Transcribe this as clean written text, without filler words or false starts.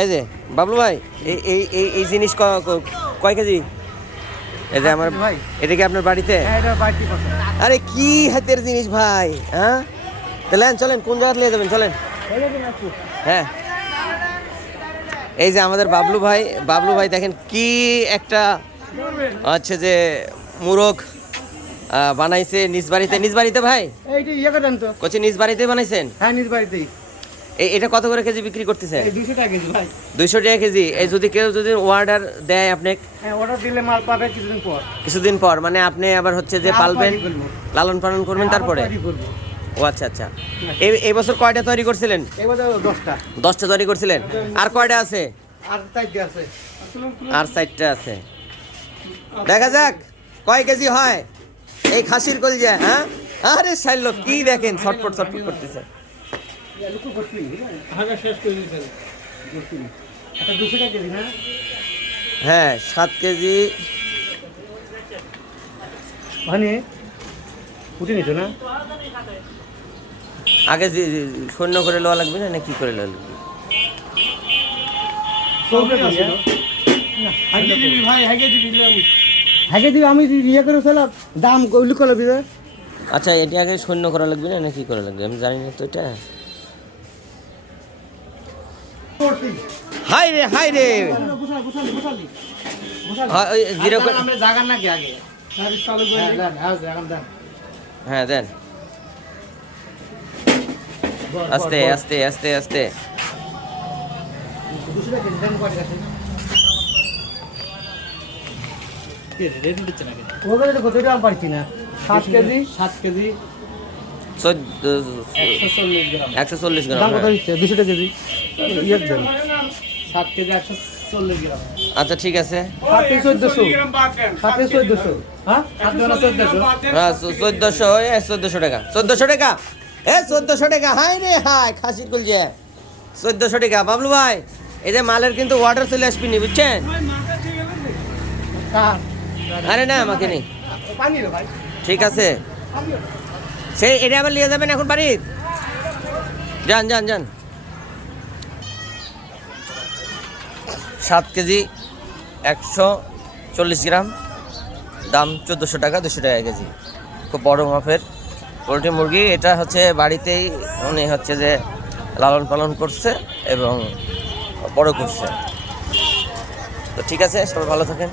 এই যে বাবলু ভাই, এই জিনিস কয় কেজি? এই যে আমার ভাই, এটা কি আপনার বাড়িতে? আরে কি হাতের জিনিস ভাই, হ্যাঁ তাহলে চলেন, কোন জায়গা নিয়ে যাবেন চলেন। হ্যাঁ, এই যে আমাদের বাবলু ভাই দেখেন কি একটা হচ্ছে যে মুরগ বানাইছে নিজ বাড়িতে ভাই। কোচি নিজ বাড়িতে বানাইছেন? হ্যাঁ, নিজ বাড়িতেই। এটা কত করে কেজি বিক্রি করতেছে? 200 টাকা কেজি ভাই। 200 টাকা কেজি। এই যদি কেউ অর্ডার দেয় আপনি? হ্যাঁ, অর্ডার দিলে মাল পাবে কিছুদিন পর। মানে আপনি আবার হচ্ছে যে পালবেন, লালন পালন করবেন তারপরে? ও আচ্ছা আচ্ছা। এই বছর কয়টা তৈরি করছিলেন? এই বছর 10টা তৈরি করছিলেন। আর কয়টা আছে? আর 4টা আছে। আর 4টা আছে। দেখা যাক কয় কেজি হয় এই খাসির কলজা। হ্যাঁ, আরে শাইলো কি দেখেন ছটফট করতেছে। হ্যাঁ, 7 কেজি মানে উঠে নিত না আগে শূন্য করে লওয়া লাগবে না কি করে লওয়া লাগবে? আমি ইয়ে করে ফেলাম দাম কইলি কল বিদে। আচ্ছা, এটা আগে শূন্য করা লাগবে না কি করা লাগবে? আমি জানি না তো এটা। হাই রে জিরো করে আমরা জাগান নাকি আগে সার্ভিস চালু করে হ্যাঁ দেন। আস্তে ওগুলো তো কত দাম পাচ্ছি না। 7 কেজি 140 গ্রাম। দাম কত হচ্ছে? 200 টাকা কেজি। ইয়ে দেন 7 কেজি 140 গ্রাম। আচ্ছা ঠিক আছে। 1400 হ্যাঁ 1400 হ্যাঁ 1400 টাকা। 1400 টাকা। 1400 টাকা। হাই রে হাই, খাসির কলজা 1400 টাকা। বাবলু ভাই, এই যে মালের কিন্তু অর্ডার চলে আসবি নি, বুঝছেন? আরে না আমাকে নেই, ঠিক আছে। সেই এটা আবার নিয়ে যাবেন এখন বাড়ি? যান। 7 কেজি 140 গ্রাম, দাম 1400 টাকা, 200 টাকা কেজি। খুব বড় মাপের পোলট্রি মুরগি। এটা হচ্ছে বাড়িতেই উনি হচ্ছে যে লালন পালন করছে এবং বড় করছে। তো ঠিক আছে, সবাই ভালো থাকেন।